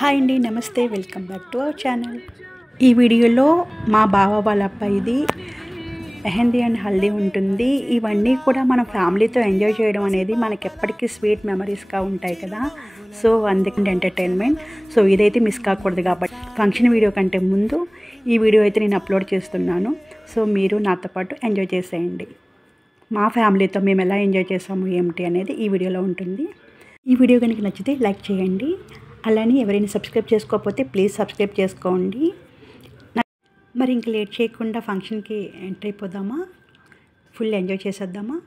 Hi అండి, నమస్తే. Welcome back to our channel. ఈ వీడియోలో మా బావ వాళ్ళ అబ్బాయిది మెహందీ అండ్ హల్దీ ఉంటుంది. ఇవన్నీ కూడా మన ఫ్యామిలీతో ఎంజాయ్ చేయడం అనేది మనకి ఎప్పటికీ స్వీట్ మెమరీస్గా ఉంటాయి కదా. సో అందుకని ఎంటర్టైన్మెంట్. సో ఇదైతే మిస్ కాకూడదు కాబట్టి ఫంక్షన్ వీడియో కంటే ముందు ఈ వీడియో అయితే నేను అప్లోడ్ చేస్తున్నాను. సో మీరు నాతో పాటు ఎంజాయ్ చేసేయండి. మా ఫ్యామిలీతో మేము ఎలా ఎంజాయ్ చేసాము ఏమిటి అనేది ఈ వీడియోలో ఉంటుంది. ఈ వీడియో కనుక నచ్చితే లైక్ చేయండి. అలానే ఎవరైనా సబ్స్క్రైబ్ చేసుకోకపోతే ప్లీజ్ సబ్స్క్రైబ్ చేసుకోండి. మరి ఇంక లేట్ చేయకుండా ఫంక్షన్కి ఎంటర్ అయిపోదామా, ఫుల్ ఎంజాయ్ చేసేద్దామా.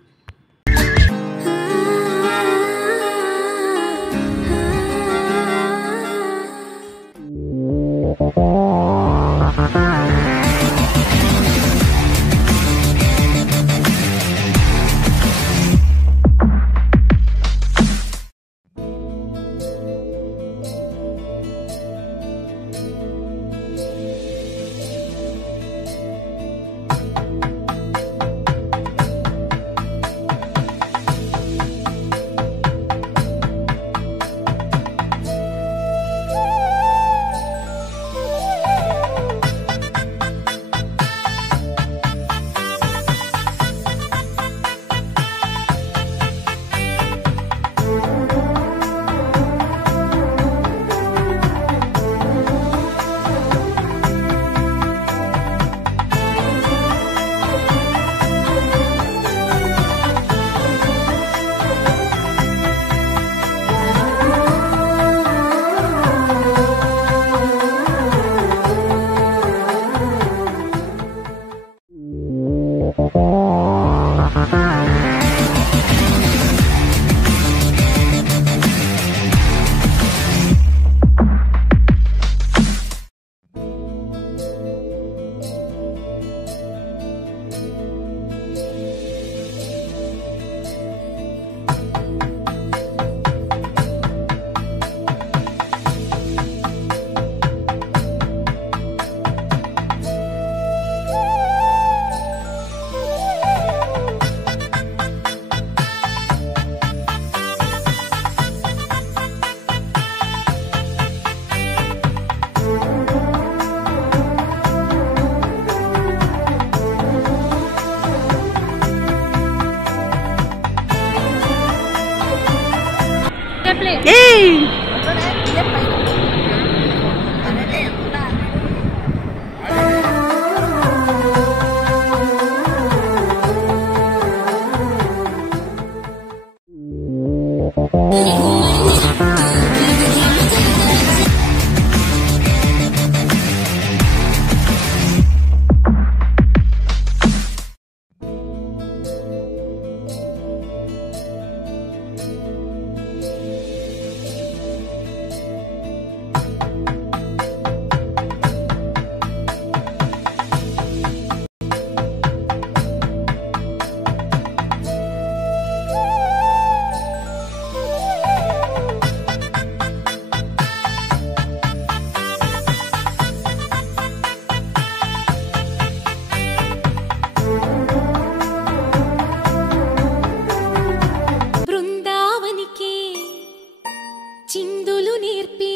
చిందులు నేర్పి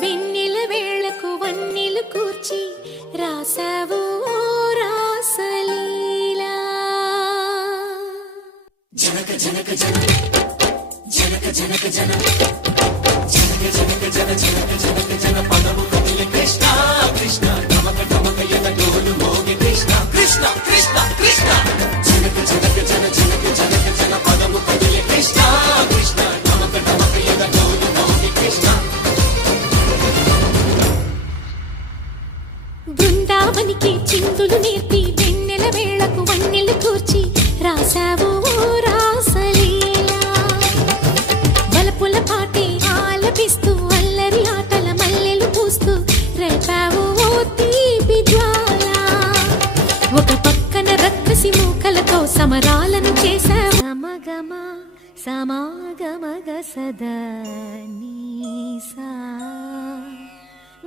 వెన్నెల వేళకు వన్నెలు కూర్చి రాసావు రాసలీలా. జనక జనక జన జనక జనక జన జనక జనక జన జనక జనక జన పదము కదిలి కృష్ణ కృష్ణ నమక నమక యద డోలు మోగి కృష్ణ కృష్ణ కృష్ణ కృష్ణ జనక జనక జన జనక జనక జన పదము కదిలి కృష్ణ కృష్ణ నమక నమక యద డోలు మోగి కృష్ణ. బృందావనికి చిందులు నేర్పి వెన్నెల వేళకు వన్నెలు కూర్చి రాసావు రాసలీలా. బలపుల పాటే ఆలపిస్తూ అల్లరి ఆటల మల్లెలు పూస్తూ రేపావు తీపి జ్వాల. ఒక పక్కన రక్కసి మూకలతో సమరాలను చేసావు. సమగమ సమాగమగ సదా నీసా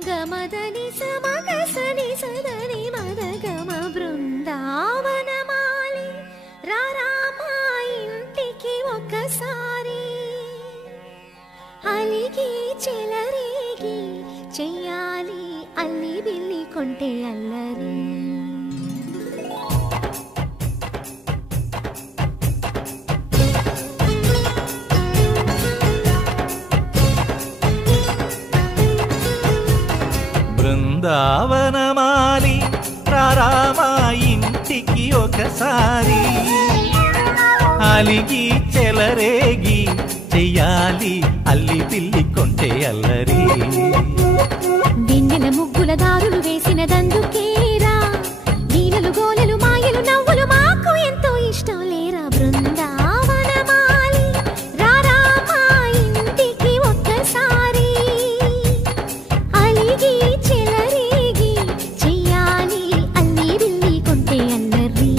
గమదని సమగ సని సదని మదగమ బృందావనమాలి రారామా ఇంటికి ఒకసారి అలిగి చెల బృందావనమాలి రారామా ఇంటికి ఒకసారి, అలిగి చెలరేగి చెయ్యాలి అల్లి పిల్లి కొంటే అల్లరి. వెన్నెల ముగ్గుల దారులు వేసినదందుకేరా, నీలలు గోలెలు మాయలు నవ్వులు మాకు ఎంతో ఇష్టం లేరా. బృందావనమాలి రారా మా ఇంటికి ఒక్కసారి, అలిగి చెలరేగి చెయ్యాలి అల్లి బిల్లి కొంటే అల్లరి.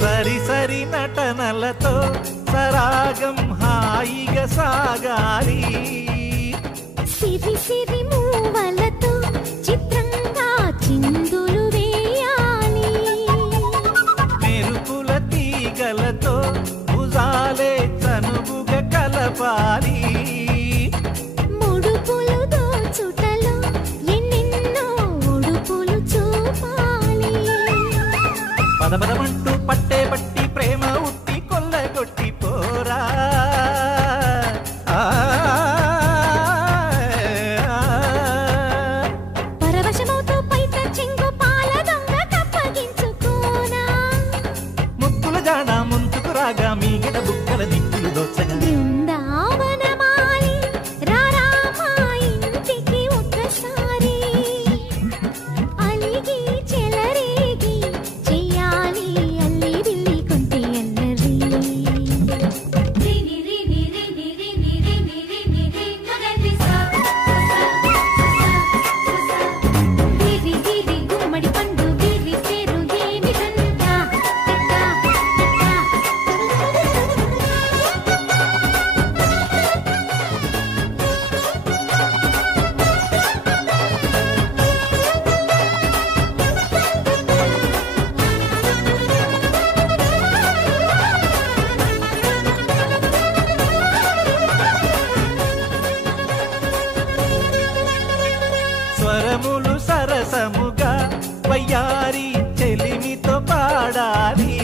సరి సరి నటనలతో సరాగం హాయిగా సాగాలి, సిరి సిరి మూవలతో చిత్రంగా చిందులు వేయాలి, మెరుపుల తీగలతో భుజాలే చనువుగా కలపాలి. ముడుపులు దోచుటలో ఎన్నెన్నో ఉడుపులు చూపాలి. పదపదమంటూ పట్టే పట్టి ప్రేమ ఉట్టి కొల్లగొట్టి పోరా. పరవశమవుతూ పైట చెంగు పాల దొంగ కప్పగించుకోనా. ముక్కుల జాడ ముంచుకు రాగా మీగడ బుక్కల దిక్కులు దోచగా. బృందావనమాలి రారా మా ఇంటికి ఒక్కసారి, అలిగి చెలరేగి చెయ్యాలి అల్లి బిల్లి కొంటే అల్లరి. గిరి గిరి గుమ్మడి పండు గిరి పేరు ఏమిటంట. స్వరములు సరసముగా వయ్యారి చెలిమితో పాడాలి,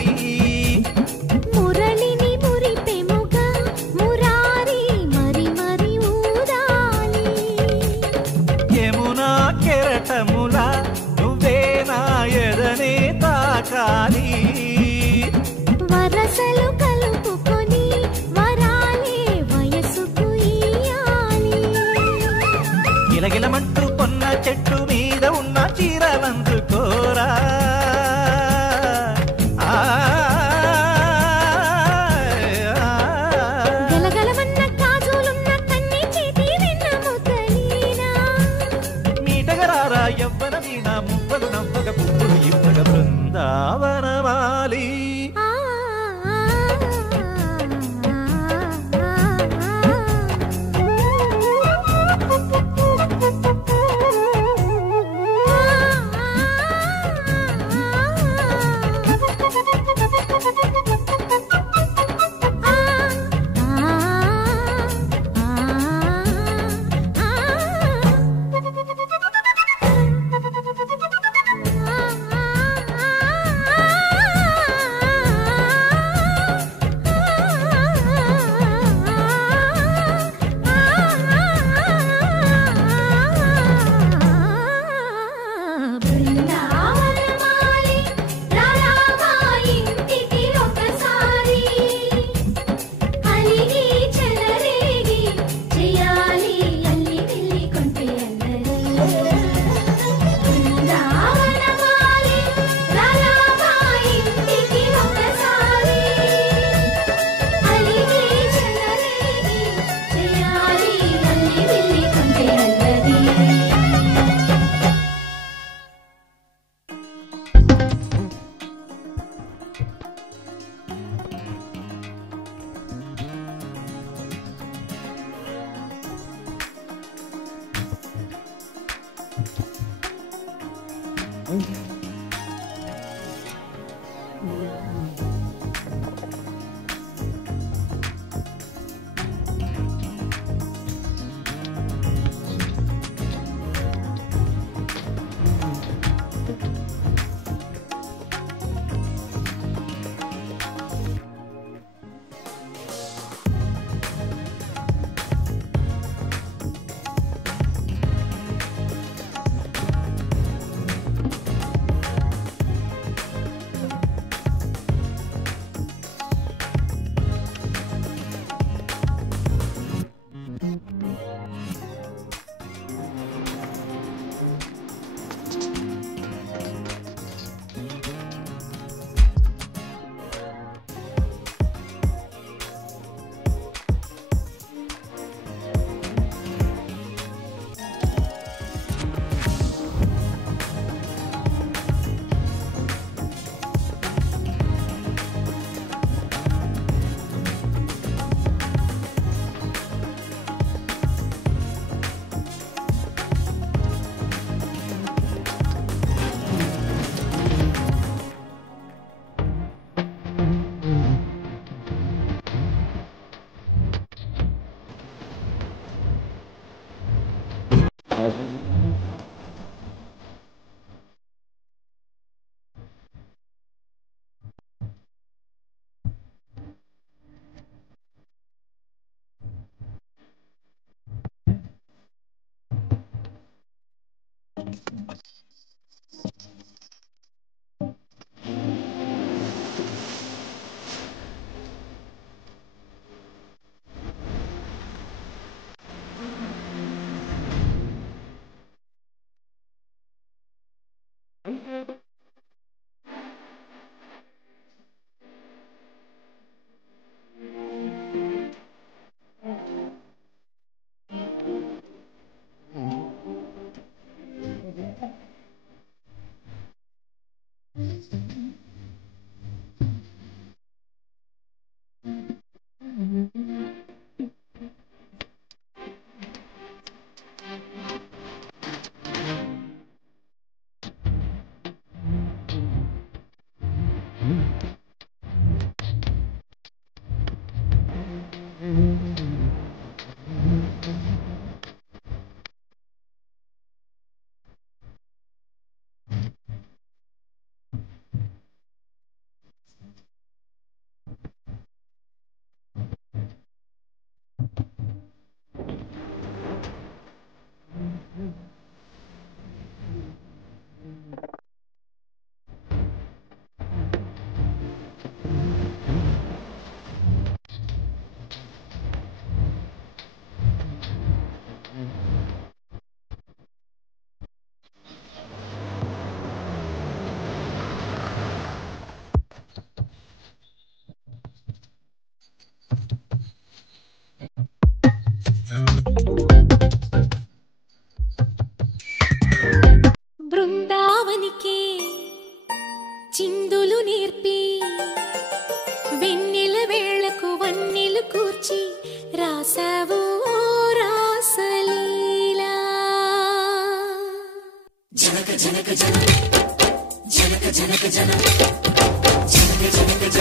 మురళిని మురిపెముగా మురారి మరి మరి ఊదాలి. యమునా కెరటములా నువ్వే నా ఎదనే తాకాలి. వరసలు కలుపుకొని వరాలే వయసుకు ఇయ్యాలి. గిలగిలమంటూ పొన్న చెట్టు మీద ఉన్న చీరలందుకోరా. గలగలమన్న గాజులున్న కన్ని చేతి వెన్న ముద్దలీనా. మీటగరారా ఎవ్వన వీణ మువ్వలు నవ్వగ పువ్వులు ఇవ్వగ. బృందావనమాలి ఆ బృందావనమాలి రారా మా ఇంటికి ఒకసారి, అలిగి చెలరేగి చెయ్యాలి అల్లి బిల్లి కొంటే అల్లరి. బృందావనమాలి రారా మా ఇంటికి ఒకసారి, అలిగి చెలరేగి చెయ్యాలి అల్లి బిల్లి కొంటే అల్లరి.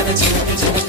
జనక జనక